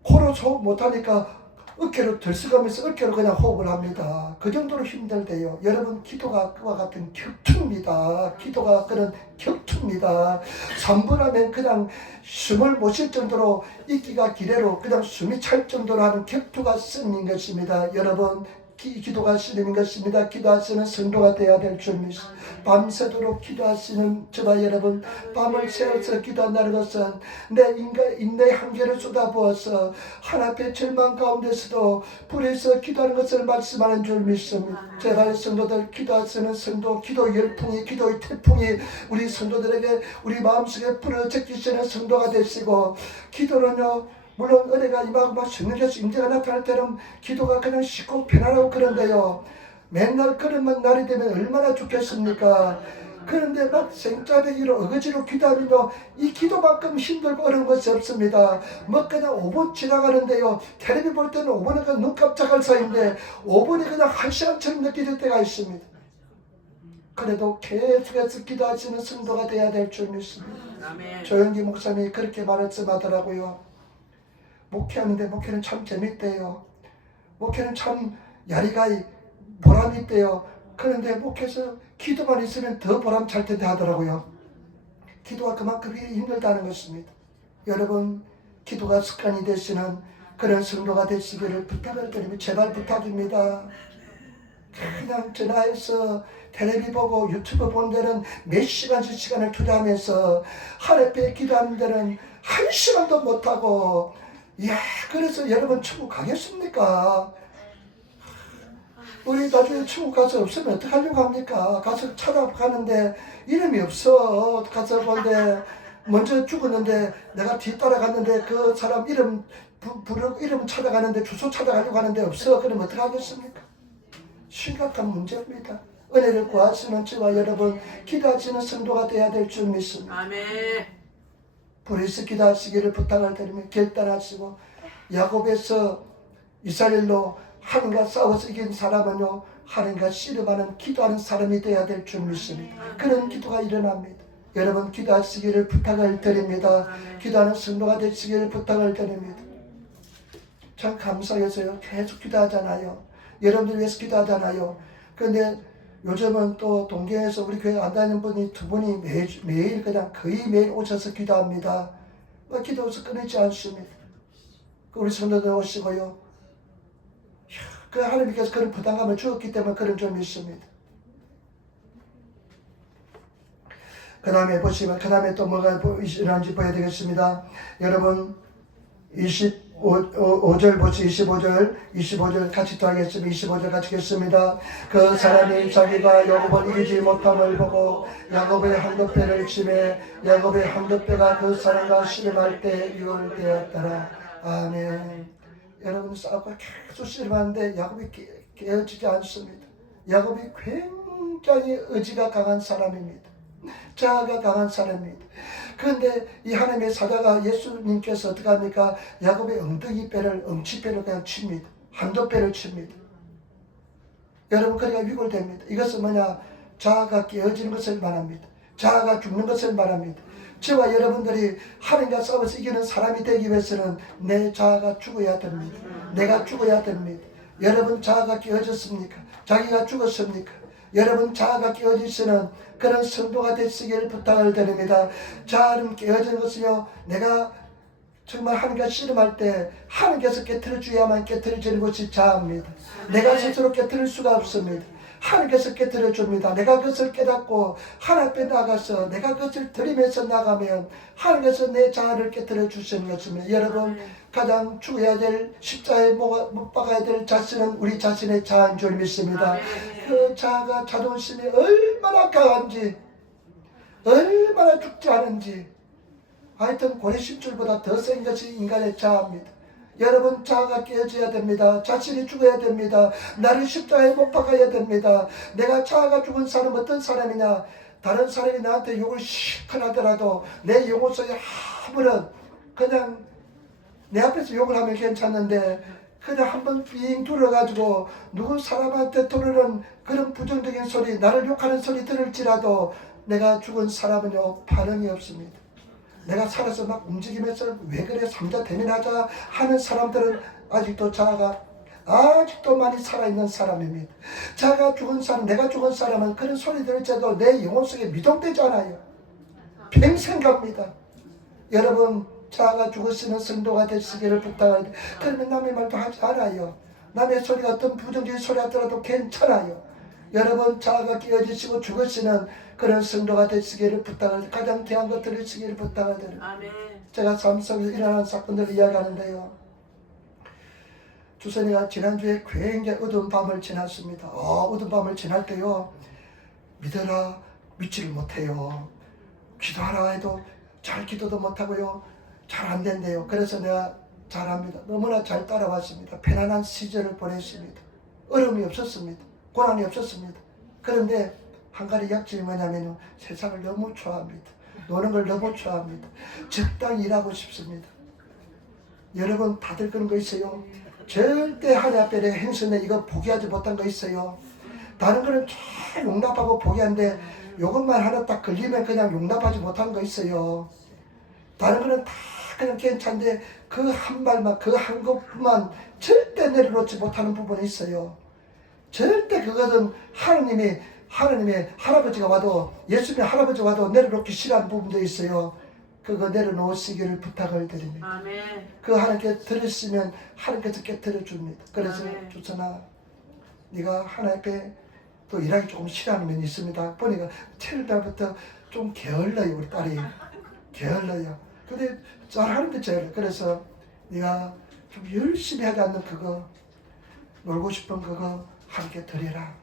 코로 호흡 못하니까 어깨로 들썩하면서 어깨로 그냥 호흡을 합니다. 그 정도로 힘들대요. 여러분 기도가 그와 같은 격투입니다. 기도가 그런 격투입니다. 3분 하면 그냥 숨을 못 쉴 정도로 있기가 기례로 그냥 숨이 찰 정도로 하는 격투가 승리인 것입니다. 여러분 기도가 신임인 것입니다. 기도하시는 성도가 되어야 될 줄 믿습니다. 밤새도록 기도하시는 저와 여러분 밤을 새워서 기도한다는 것은 내 인내의 한계를 쏟아부어서 하나님의 절망 가운데서도 불에서 기도하는 것을 말씀하는 줄 믿습니다. 제발 성도들 기도하시는 성도 기도 열풍이 기도의 태풍이 우리 성도들에게 우리 마음속에 불어 적히시는 성도가 되시고 기도는요 물론 은혜가 임하고 막 성령께서 임재가 나타날 때는 기도가 그냥 쉽고 편안하고 그런데요 맨날 그런 날이 되면 얼마나 좋겠습니까? 그런데 막 생짜배기로 어거지로 기도하면요 이 기도만큼 힘들고 어려운 것이 없습니다. 뭐 그냥 5분 지나가는데요 텔레비 볼 때는 5분은 그냥 눈 깜짝할 사이인데 5분이 그냥 1시간처럼 느껴질 때가 있습니다. 그래도 계속해서 기도하시는 성도가 돼야 될 줄 믿습니다. 조영기 목사님이 그렇게 말씀하더라고요. 목회하는데 목회는 참 재밌대요. 목회는 참 야리가이 보람이 있대요. 그런데 목회에서 기도만 있으면 더 보람 찰 텐데 하더라고요. 기도가 그만큼 힘들다는 것입니다. 여러분 기도가 습관이 되시는 그런 성도가 되시기를 부탁을 드리며 제발 부탁입니다. 그냥 전화해서 텔레비 보고 유튜브 보는 데는 몇 시간씩 시간을 투자하면서 하루에 기도하는 데는 1시간도 못하고 이야 그래서 여러분 천국 가겠습니까? 우리 나중에 천국 가서 없으면 어떡하려고 합니까? 가서 찾아가는데 이름이 없어. 가서 보는데 먼저 죽었는데 내가 뒤따라갔는데 그 사람 이름 찾아가는데 주소 찾아가려고 하는데 없어. 그럼 어떡하겠습니까? 심각한 문제입니다. 은혜를 구하시는 저와 여러분 기도하시는 성도가 되어야 될 줄 믿습니다. 아멘. 불의스 기도하시기를 부탁을 드리며 결단하시고 야곱에서 이스라엘로 하나님과 싸워서 이긴 사람은요 하나님과 씨름하는 기도하는 사람이 되어야 될 줄 믿습니다. 그런 기도가 일어납니다. 여러분 기도하시기를 부탁을 드립니다. 기도하는 성도가 되시기를 부탁을 드립니다. 참 감사해서요 계속 기도하잖아요. 여러분들 위해서 기도하잖아요. 그런데 요즘은 또 동계에서 우리 교회 안 다니는 분이 두 분이 매일 그냥 거의 매일 오셔서 기도합니다. 기도해서 끊이지 않습니다. 우리 성도들 오시고요. 그 하나님께서 그런 부담감을 주었기 때문에 그런 줄 믿습니다. 그 다음에 보시면 그 다음에 또 뭐가 일어난지 보여야 되겠습니다. 여러분 25절 보시 25절 같이 또 하겠습니다. 25절 같이 하겠습니다. 그 사람이 자기가 야곱을 이기지 못함을 보고 야곱의 한도뼈를 치매 야곱의 한도뼈가 그 사람과 씨름할 때 유월되었더라. 아멘. 여러분 싸우고 계속 씨름하는데 야곱이 깨어지지 않습니다. 야곱이 굉장히 의지가 강한 사람입니다. 자아가 강한 사람입니다. 그런데 이 하나님의 사자가 예수님께서 어떻게 합니까? 야곱의 엉덩이 뼈를 엉치뼈를 그냥 칩니다. 한도뼈를 칩니다. 여러분 그러니까 위골됩니다. 이것은 뭐냐? 자아가 깨어지는 것을 말합니다. 자아가 죽는 것을 말합니다. 저와 여러분들이 하나님과 싸워서 이기는 사람이 되기 위해서는 내 자아가 죽어야 됩니다. 내가 죽어야 됩니다. 여러분 자아가 깨어졌습니까? 자기가 죽었습니까? 여러분 자아가 깨어지시는 그런 성도가 되시기를 부탁을 드립니다. 자아는 깨어지는 것은요 내가 정말 하나님과 씨름할 때 하나님께서 깨트려 주야만 깨트려지는 것이 자아입니다. 내가 스스로 깨트릴 수가 없습니다. 하나님께서 깨트려 줍니다. 내가 그것을 깨닫고 하나님 앞에 나가서 내가 그것을 드리면서 나가면 하나님께서 내 자아를 깨트려 주시는 것입니다. 여러분 가장 죽어야 될 십자가에 못 박아야 될 자신은 우리 자신의 자아인 줄 믿습니다. 그 자아가 자존심이 얼마나 강한지 얼마나 죽지 않은지 하여튼 고래심줄보다 더 센 것이 인간의 자아입니다. 여러분 자아가 깨어져야 됩니다. 자신이 죽어야 됩니다. 나를 십자가에 못 박아야 됩니다. 내가 자아가 죽은 사람은 어떤 사람이냐? 다른 사람이 나한테 욕을 실컷 하더라도 내 영혼 속에 아무런 그냥 내 앞에서 욕을 하면 괜찮은데 그냥 한번 삥 둘러가지고 누구 사람한테 들으는 그런 부정적인 소리 나를 욕하는 소리 들을지라도 내가 죽은 사람은요 반응이 없습니다. 내가 살아서 막 움직이면서 왜 그래 삼자 대면하자 하는 사람들은 아직도 자아가 아직도 많이 살아있는 사람입니다. 자아가 죽은 사람 내가 죽은 사람은 그런 소리 들을지라도 내 영혼 속에 미동되지 않아요. 평생 갑니다. 여러분 자아가 죽으시는 성도가 되시기를 부탁합니다. 그러면 남의 말도 하지 않아요. 남의 소리가 어떤 부정적인 소리 하더라도 괜찮아요. 여러분 자아가 깨어지시고 죽으시는 그런 성도가 되시기를 부탁을 가장 귀한 것들을 주시기를 부탁을 드립니다. 제가 삶 속에서 일어나는 사건들을 이야기하는데요. 주선이가 지난주에 굉장히 어두운 밤을 지났습니다. 어두운 밤을 지날 때요. 믿어라 믿지를 못해요. 기도하라 해도 잘 기도도 못하고요. 잘 안 된대요. 그래서 내가 잘합니다. 너무나 잘 따라왔습니다. 편안한 시절을 보냈습니다. 어려움이 없었습니다. 고난이 없었습니다. 그런데 한 가지 약점이 뭐냐면 세상을 너무 좋아합니다. 노는 걸 너무 좋아합니다. 적당히 일하고 싶습니다. 여러분 다들 그런 거 있어요? 절대 하나님 앞에 내가 행선에 이거 포기하지 못한 거 있어요? 다른 거는 잘 용납하고 포기하는데 이것만 하나 딱 걸리면 그냥 용납하지 못한 거 있어요. 다른 거는 다 그냥 괜찮은데 그 한 발만 그 한 것만 절대 내려놓지 못하는 부분이 있어요. 절대 그것은 하나님의 할아버지가 와도 예수님의 할아버지가 와도 내려놓기 싫어하는 부분도 있어요. 그거 내려놓으시기를 부탁을 드립니다. 아멘. 그 하나님께 들으시면 하나님께서 깨뜨려 줍니다. 그래서 아멘. 주선아 네가 하나님 앞에 또 일하기 조금 싫어하는 면이 있습니다. 보니까 태어날부터 좀 게을러요. 우리 딸이 게을러요. 근데 잘하는데 게을러. 그래서 네가 좀 열심히 하지 않는 그거 놀고 싶은 그거 하나님께 드리라.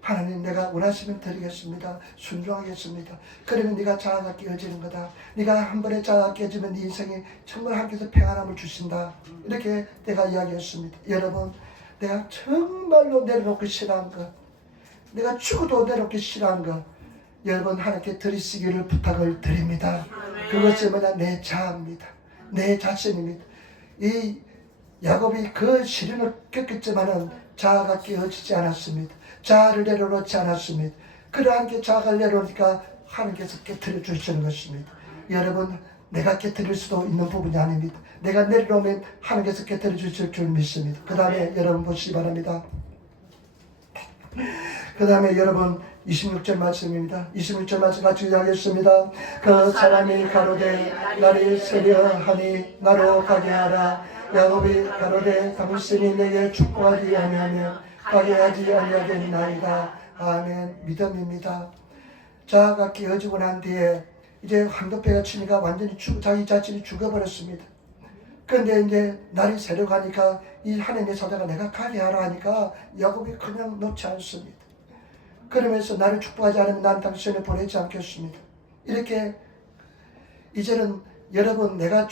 하나님 내가 원하시면 드리겠습니다. 순종하겠습니다. 그러면 네가 자아가 깨어지는 거다. 네가 한 번에 자아가 깨지면 네 인생에 정말 하나님께서 평안함을 주신다. 이렇게 내가 이야기했습니다. 여러분 내가 정말로 내려놓기 싫어한 것 내가 죽어도 내려놓기 싫어한 것 여러분 하나님께 드리시기를 부탁을 드립니다. 그것이 뭐냐 내 자아입니다. 내 자신입니다. 이 야곱이 그 시련을 겪었지만은 자아가 깨어지지 않았습니다. 자아를 내려놓지 않았습니다. 그러한 게 자아를 내려놓으니까 하나님께서 깨트려 주시는 것입니다. 여러분, 내가 깨트릴 수도 있는 부분이 아닙니다. 내가 내려놓으면 하나님께서 깨트려 주실 줄 믿습니다. 그 다음에 여러분 보시기 바랍니다. 그 다음에 여러분 26절 말씀입니다. 26절 말씀 같이 하겠습니다. 그 사람이 가로되 날이 새려하니 나로 가게 하라. 야곱이 가로되 당신이 내게 축복하지 아니하면 가게 하지 아니하겠나이다. 아멘. 믿음입니다. 자아가 깨어지고 난 뒤에 이제 황급해가 치니까 완전히 자기 자신이 죽어버렸습니다. 그런데 이제 날이 새려가니까 이 하나님의 사자가 내가 가게 하라 하니까 야곱이 그냥 놓지 않습니다. 그러면서 나를 축복하지 않으면 난 당신을 보내지 않겠습니다. 이렇게 이제는 여러분 내가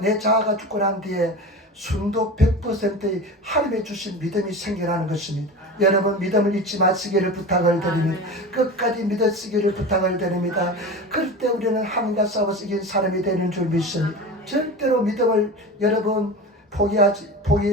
내 자아가 죽고 난 뒤에 순도 100%의 하나님의 주신 믿음이 생겨나는 것입니다. 여러분 믿음을 잊지 마시기를 부탁을 드립니다. 끝까지 믿으시기를 부탁을 드립니다. 그럴 때 우리는 하나님과 싸워서 이긴 사람이 되는 줄 믿습니다. 절대로 믿음을 여러분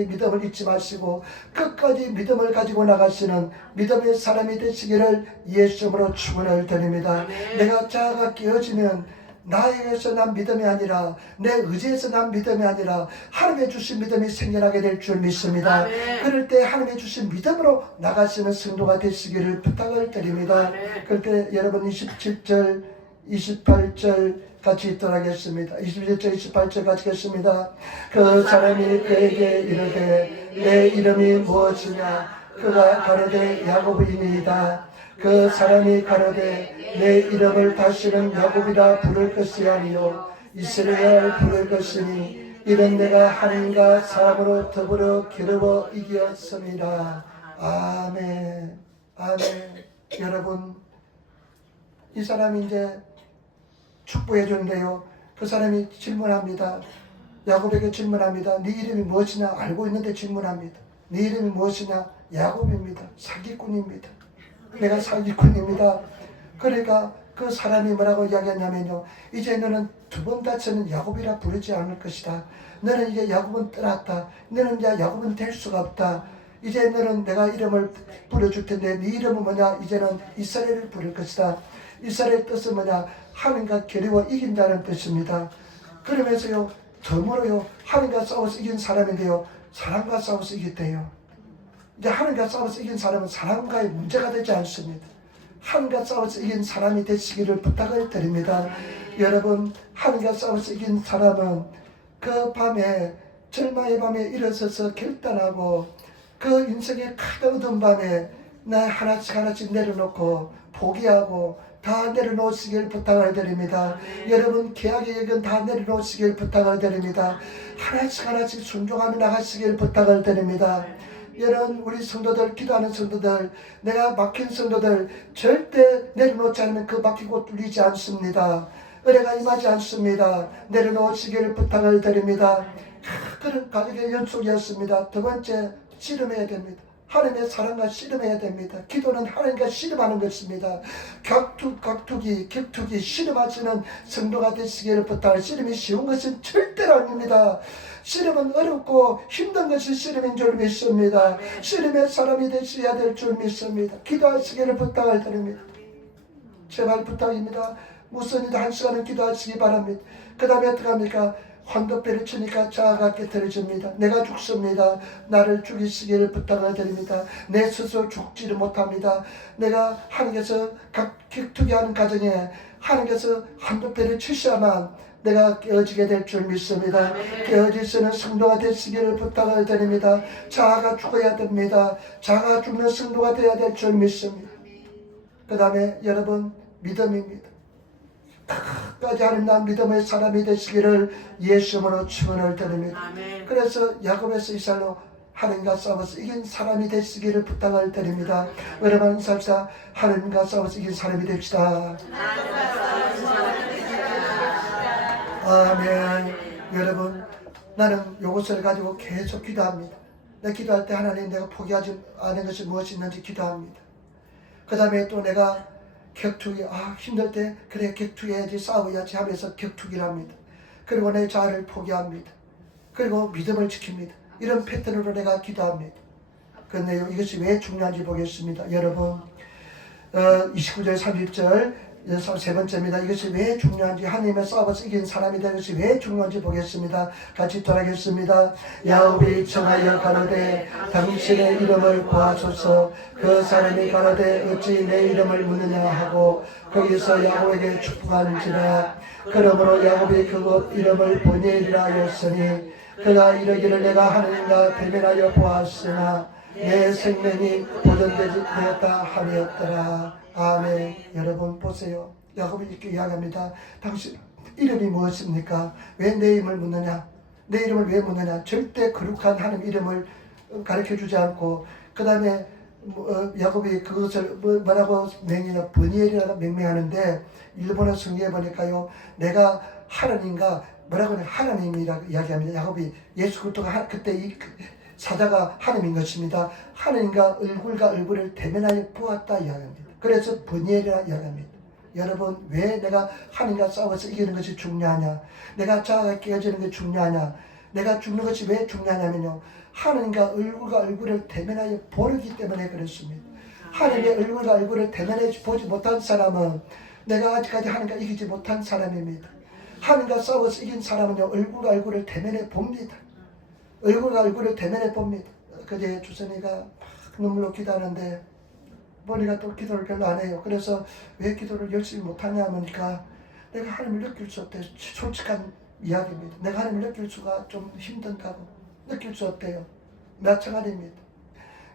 믿음을 잊지 마시고 끝까지 믿음을 가지고 나가시는 믿음의 사람이 되시기를 예수님으로 축원을 드립니다. 내가 자아가 깨어지면 나에게서 난 믿음이 아니라 내 의지에서 난 믿음이 아니라 하나님의 주신 믿음이 생겨나게 될 줄 믿습니다. 아멘. 그럴 때 하나님의 주신 믿음으로 나가시는 성도가 되시기를 부탁을 드립니다. 그럴 때 여러분 27절 28절 같이 있도록 하겠습니다. 27절 28절 같이 하겠습니다. 그 사람이 그에게 이르되 내 이름이 무엇이냐. 그가 가로되 야곱이니이다. 그 사람이 가로되 내 이름을 다시는 야곱이라 부를 것이 아니요 이스라엘 부를 것이니 이는 내가 하나님과 사람으로 더불어 기르어 이겼습니다. 아멘. 아멘. 여러분 이 사람이 이제 축복해 주는데요. 그 사람이 질문합니다. 야곱에게 질문합니다. 네 이름이 무엇이냐. 알고 있는데 질문합니다. 네 이름이 무엇이냐. 야곱입니다. 사기꾼입니다. 내가 사기꾼입니다. 그러니까 그 사람이 뭐라고 이야기했냐면요. 이제 너는 두 번 다시는 야곱이라 부르지 않을 것이다. 너는 이제 야곱은 떠났다. 너는 이제 야곱은 될 수가 없다. 이제 너는 내가 이름을 부려줄 텐데 네 이름은 뭐냐. 이제는 이스라엘을 부를 것이다. 이스라엘 뜻은 뭐냐. 하나님과 겨루어 이긴다는 뜻입니다. 그러면서요. 덤으로요. 하나님과 싸워서 이긴 사람인데요. 사람과 싸워서 이겼대요. 이제 하나님과 싸워서 이긴 사람은 사람과의 문제가 되지 않습니다. 하나님과 싸워서 이긴 사람이 되시기를 부탁을 드립니다. 여러분 하나님과 싸워서 이긴 사람은 그 밤에 절망의 밤에 일어서서 결단하고 그 인생의 큰 어두운 밤에 나 하나씩 내려놓고 포기하고 다 내려놓으시길 부탁을 드립니다. 여러분 계약의 여건 다 내려놓으시길 부탁을 드립니다. 하나씩 순종하며 나가시길 부탁을 드립니다. 여러분 우리 성도들 기도하는 성도들 내가 막힌 성도들 절대 내려놓지 않으면 그 막힌 곳 뚫리지 않습니다. 은혜가 임하지 않습니다. 내려놓으시기를 부탁을 드립니다. 그런 가족의 연속이었습니다. 두 번째 씨름해야 됩니다. 하나님의 사랑과 씨름해야 됩니다. 기도는 하나님과 씨름하는 것입니다. 격투기 씨름하시는 성도가 되시기를 부탁을. 씨름이 쉬운 것은 절대로 아닙니다. 씨름은 어렵고 힘든 것이 씨름인 줄 믿습니다. 씨름의 사람이 되셔야 될 줄 믿습니다. 기도하시기를 부탁을 드립니다. 제발 부탁입니다. 무슨 일도 한 시간은 기도하시기 바랍니다. 그 다음에 어떻게 합니까? 황급배를 치니까 자아가 깨트려집니다. 내가 죽습니다. 나를 죽이시기를 부탁을 드립니다. 내 스스로 죽지를 못합니다. 내가 하나님께서 격투기하는 가정에 하나님께서 황급배를 치셔야만 내가 깨어지게 될 줄 믿습니다. 깨어질 수 있는 성도가 되시기를 부탁을 드립니다. 자아가 죽어야 됩니다. 자아가 죽는 성도가 되어야 될 줄 믿습니다. 그 다음에 여러분 믿음입니다. 끝까지 하는 난 믿음의 사람이 되시기를 예수님으로 축원을 드립니다. 그래서 야곱에서 이스라엘로 하나님과 싸워서 이긴 사람이 되시기를 부탁을 드립니다. 여러분 인사합시다. 하나님과 싸워서 이긴 사람이 됩시다. 아멘. 여러분 나는 이것을 가지고 계속 기도합니다. 내 기도할 때 하나님 내가 포기하지 않은 것이 무엇이 있는지 기도합니다. 그 다음에 또 내가 격투기 힘들 때 그래 격투해야지 싸워야지 하면서 격투기를 합니다. 그리고 내 자아를 포기합니다. 그리고 믿음을 지킵니다. 이런 패턴으로 내가 기도합니다. 그 내용, 이것이 왜 중요한지 보겠습니다. 여러분, 29절 30절 세 번째입니다. 이것이 왜 중요한지, 하나님의 싸워서 이긴 사람이 되는 것이 왜 중요한지 보겠습니다. 같이 따라하겠습니다. 야곱이 청하여 가로되 당신의 이름을 구하소서. 그 사람이 가로되 어찌 내 이름을 묻느냐 하고 거기서 야곱에게 축복한지라. 그러므로 야곱이 그곳 이름을 보니엘이라 하였으니 그가 이르기를 내가 하느님과 대면하여 보았으나 내 생명이 보존되었다 하였더라. 아멘. 여러분 보세요. 야곱이 이렇게 이야기합니다. 당신 이름이 무엇입니까? 왜 내 이름을 묻느냐? 내 이름을 왜 묻느냐? 절대 거룩한 하나님 이름을 가르쳐주지 않고 그 다음에 야곱이 그것을 뭐라고 명이냐? 버니엘이라고 명명하는데 일본어 성경에 보니까요, 내가 하나님과 뭐라고 하냐? 하나님이라고 이야기합니다. 야곱이 예수 그리스도가 그때 이 사자가 하나님인 것입니다. 하나님과 얼굴과 얼굴을 대면하여 보았다 이야기합니다. 그래서 버니엘이라 이야기합니다. 여러분, 왜 내가 하나님과 싸워서 이기는 것이 중요하냐? 내가 자아가 깨어지는 것이 중요하냐? 내가 죽는 것이 왜 중요하냐면요, 하나님과 얼굴과 얼굴을 대면하여 보기 때문에 그렇습니다. 하나님의 얼굴과 얼굴을 대면해 보지 못한 사람은 내가 아직까지 하나님과 이기지 못한 사람입니다. 하나님과 싸워서 이긴 사람은요, 얼굴과 얼굴을 대면해 봅니다. 얼굴과 얼굴을 대면해 봅니다. 그제 주선이가 막 눈물로 기도하는데 머리가 또 기도를 별로 안 해요. 그래서 왜 기도를 열심히 못하냐 하니까 내가 하나님을 느낄 수 없대요. 솔직한 이야기입니다. 내가 하나님을 느낄 수가 좀 힘든다고. 느낄 수 없대요. 마찬가지입니다.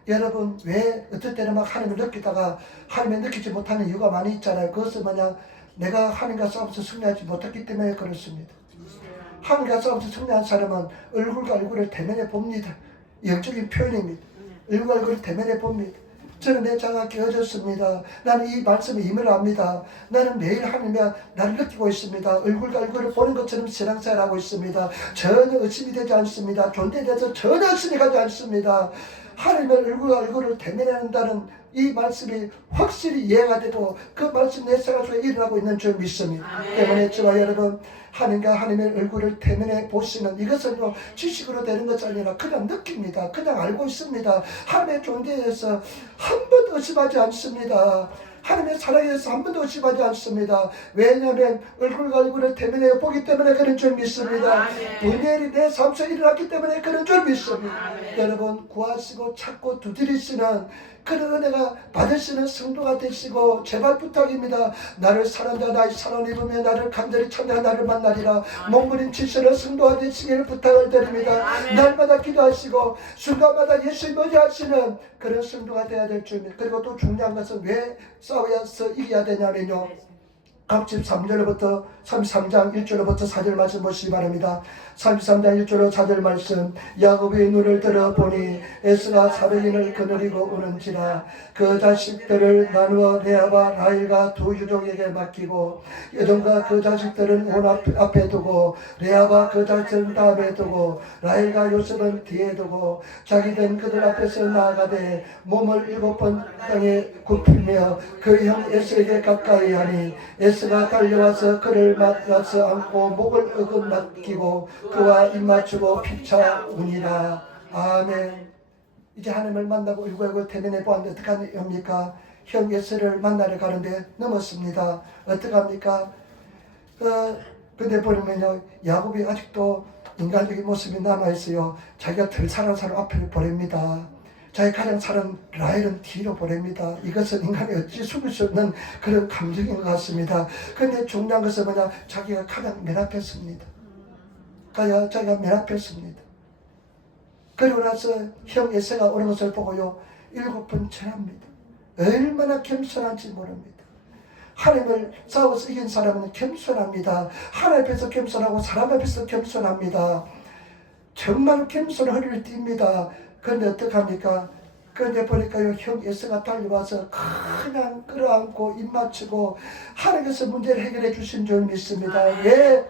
여러분, 왜 어떨 때는 막 하나님을 느끼다가 하나님을 느끼지 못하는 이유가 많이 있잖아요. 그것은 뭐냐? 내가 하나님과 싸워서 승리하지 못했기 때문에 그렇습니다. 하나님과 싸워서 승리한 사람은 얼굴과 얼굴을 대면해 봅니다. 영적인 표현입니다. 얼굴과 얼굴을 대면해 봅니다. 저는 내 자가 깨어졌습니다. 나는 이 말씀에 힘을 압니다. 나는 매일 하나님의 나를 느끼고 있습니다. 얼굴과 얼굴을 보는 것처럼 신앙생활하고 있습니다. 전혀 의심이 되지 않습니다. 존재에 대해서 전혀 의심이 가지 않습니다. 하나님의 얼굴과 얼굴을 대면한다는 이 말씀이 확실히 이해가 되고 그 말씀 내 생활 속에 일어나고 있는 줄 믿습니다. 때문에 저와 여러분, 하나님과 하나님의 얼굴을 대면해 보시는 이것은요, 지식으로 되는 것이 아니라 그냥 느낍니다. 그냥 알고 있습니다. 하나님의 존재에 대해서 한 번도 의심하지 않습니다. 하나님의 사랑에 대해서 한 번도 의심하지 않습니다. 왜냐하면 얼굴과 얼굴을 대면해 보기 때문에 그런 줄 믿습니다. 분열이 내 삶 속에 일어났기 때문에 그런 줄 믿습니다. 여러분, 구하시고 찾고 두드리시는 그런 은혜가 받으시는 성도가 되시고 제발 부탁입니다. 나를 사랑자 나의 사랑 입으며 나를 간절히 찾아 나를 만나리라. 몸부림치시는 성도가 되시기를 부탁을 드립니다. 날마다 기도하시고 순간마다 예수님 의지하시는 그런 성도가 되어야 될 줄 믿습니다. 그리고 또 중요한 것은 왜 싸워서 이겨야 되냐면요, 33절부터 33장 1절부터 4절 말씀 보시기 바랍니다. 33장 1절로 4절 말씀. 야곱이 눈을 들어보니 에스가 사백인을 거느리고 오는지라. 그 자식들을 나누어 레아와 라헬과 두 유족에게 맡기고 여종과 그 자식들은 온 앞에 두고 레아와 그 자식들은 다음에 두고 라헬과 요셉은 뒤에 두고 자기는 그들 앞에서 나아가되 몸을 7번 땅에 굽히며 그 형 에스에게 가까이 하니 에스가 달려와서 그를 맞아서 안고 목을 어긋 맡기고 그와 입맞추고 피차 우니라. 아멘. 이제 하나님을 만나고 얼굴 대면해 보았는데 어떻게 합니까? 형 에스를 만나러 가는데 넘었습니다. 어떻게 합니까? 근데 보면요, 야곱이 아직도 인간적인 모습이 남아있어요. 자기가 덜 사는 사람 앞에 보냅니다. 자기 가장 사는 라헬은 뒤로 보냅니다. 이것은 인간이 어찌 숨을 수 없는 그런 감정인 것 같습니다. 그런데 중요한 것은 뭐냐? 자기가 가장 맨 앞에 섭니다. 자기가 맨 앞에 섭니다. 그리고 나서 형 에세가 오는 것을 보고요, 7번 절합니다. 얼마나 겸손한지 모릅니다. 하나님을 싸워서 이긴 사람은 겸손합니다. 하나님 앞에서 겸손하고 사람 앞에서 겸손합니다. 정말 겸손한 허리를 띱니다. 그런데 어떡합니까? 그런데 보니까요, 형 에스가 달려와서 그냥 끌어안고 입맞추고 하나님께서 문제를 해결해 주신 줄 믿습니다. 왜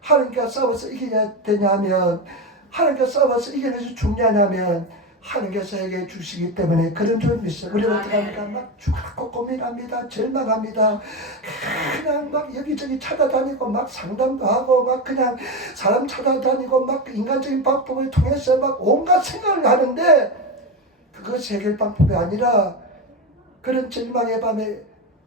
하나님과 싸워서 이겨야 되냐면, 하나님과 싸워서 이기는 것이 중요하냐면 하나님께서 해결해 주시기 때문에 그런 줄 믿습니다. 우리는 어떡합니까? 막 죽고 고민합니다. 절망합니다. 그냥 막 여기저기 찾아다니고 막 상담도 하고 막 그냥 사람 찾아다니고 막 인간적인 방법을 통해서 막 온갖 생각을 하는데 그것이 해결 방법이 아니라 그런 절망의 밤에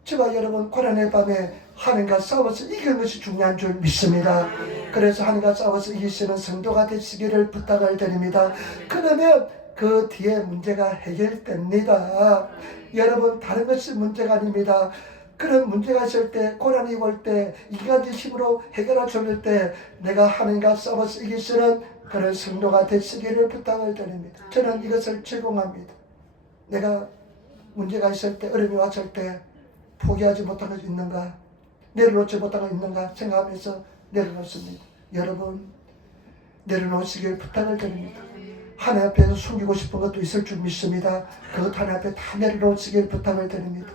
저와 여러분 고난의 밤에 하나님과 싸워서 이기는 것이 중요한 줄 믿습니다. 그래서 하나님과 싸워서 이기시는 성도가 되시기를 부탁을 드립니다. 그러면 그 뒤에 문제가 해결됩니다. 여러분 다른 것이 문제가 아닙니다. 그런 문제가 있을 때, 고난이 올 때, 이가지 힘으로 해결할 수 없을 때 내가 하나님과 싸워서 이기시는 그런 성도가 되시기를 부탁을 드립니다. 저는 이것을 제공합니다. 내가 문제가 있을 때, 어려움이 왔을 때 포기하지 못한 것이 있는가, 내려놓지 못한 것이 있는가 생각하면서 내려놓습니다. 여러분 내려놓으시길 부탁을 드립니다. 하나님 앞에서 숨기고 싶은 것도 있을 줄 믿습니다. 그것 하나님 앞에 다 내려놓으시길 부탁을 드립니다.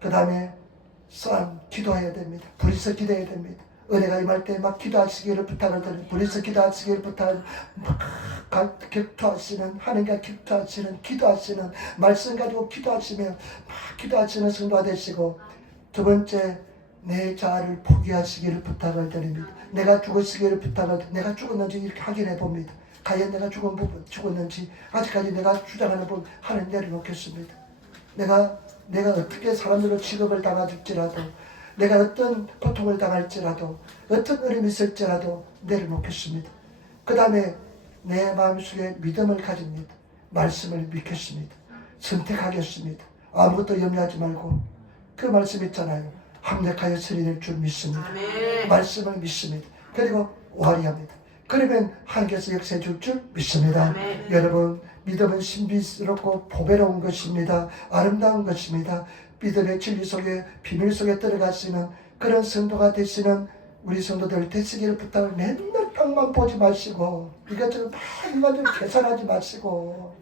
그 다음에 싸움 기도해야 됩니다. 불의서 기도해야 됩니다. 은혜가 임할 때 막 기도하시기를 부탁을 드립니다. 불의서 기도하시기를 부탁을 막 격투하시는, 하나님과 격투하시는, 기도하시는, 말씀 가지고 기도하시며 막 기도하시는 성도가 되시고, 두 번째 내 자아를 포기하시기를 부탁을 드립니다. 내가 죽으시기를 부탁을 드립니다. 내가 죽었는지 이렇게 확인해 봅니다. 과연 내가 죽었는지 아직까지 내가 주장하는 부분 하나님 내려놓겠습니다. 내가 어떻게 사람들로 취급을 당할지라도, 내가 어떤 고통을 당할지라도, 어떤 어려움이 있을지라도 내려놓겠습니다. 그 다음에 내 마음속에 믿음을 가집니다. 말씀을 믿겠습니다. 선택하겠습니다. 아무것도 염려하지 말고, 그 말씀 있잖아요. 합력하여 선인일 줄 믿습니다. 아멘. 말씀을 믿습니다. 그리고 오하리합니다. 그러면 하나님께서 역사해 줄 줄 믿습니다. 아멘. 여러분 믿음은 신비스럽고 보배로운 것입니다. 아름다운 것입니다. 믿음의 진리 속에, 비밀 속에 들어가시는 그런 성도가 되시는 우리 성도들 되시기를 부탁을, 맨날 땅만 보지 마시고 이것저것 다 인간적으로 계산하지 마시고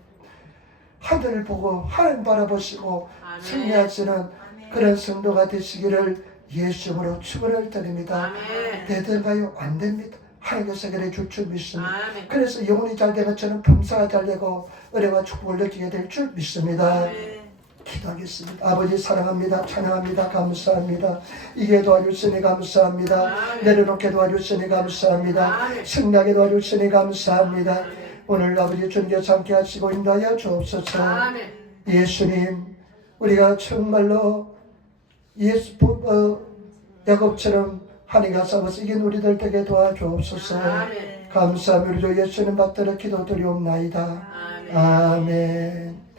하늘을 보고 하나님 바라보시고 아멘. 승리하시는 그런 성도가 되시기를 예수 이름으로 축원을 드립니다. 아멘. 되든가요? 안 됩니다. 하나님께서 해결해 줄 줄 믿습니다. 아멘. 그래서 영혼이 잘 되면 저는 범사가 잘 되고 은혜와 축복을 느끼게 될 줄 믿습니다. 아멘. 기도하겠습니다. 아버지 사랑합니다. 찬양합니다. 감사합니다. 이게 도와주시니 감사합니다. 아멘. 내려놓게 도와주시니 감사합니다. 아멘. 승리하게 도와주시니 감사합니다. 오늘 아버지 주님께서 함께 하시고 인도하여 주옵소서. 아멘. 예수님, 우리가 정말로 야곱처럼 하나님과 싸워서 이긴 우리들 되게 도와주옵소서. 아멘. 감사합니다. 우리 주 예수님 받들어 기도드리옵나이다. 아멘. 아멘.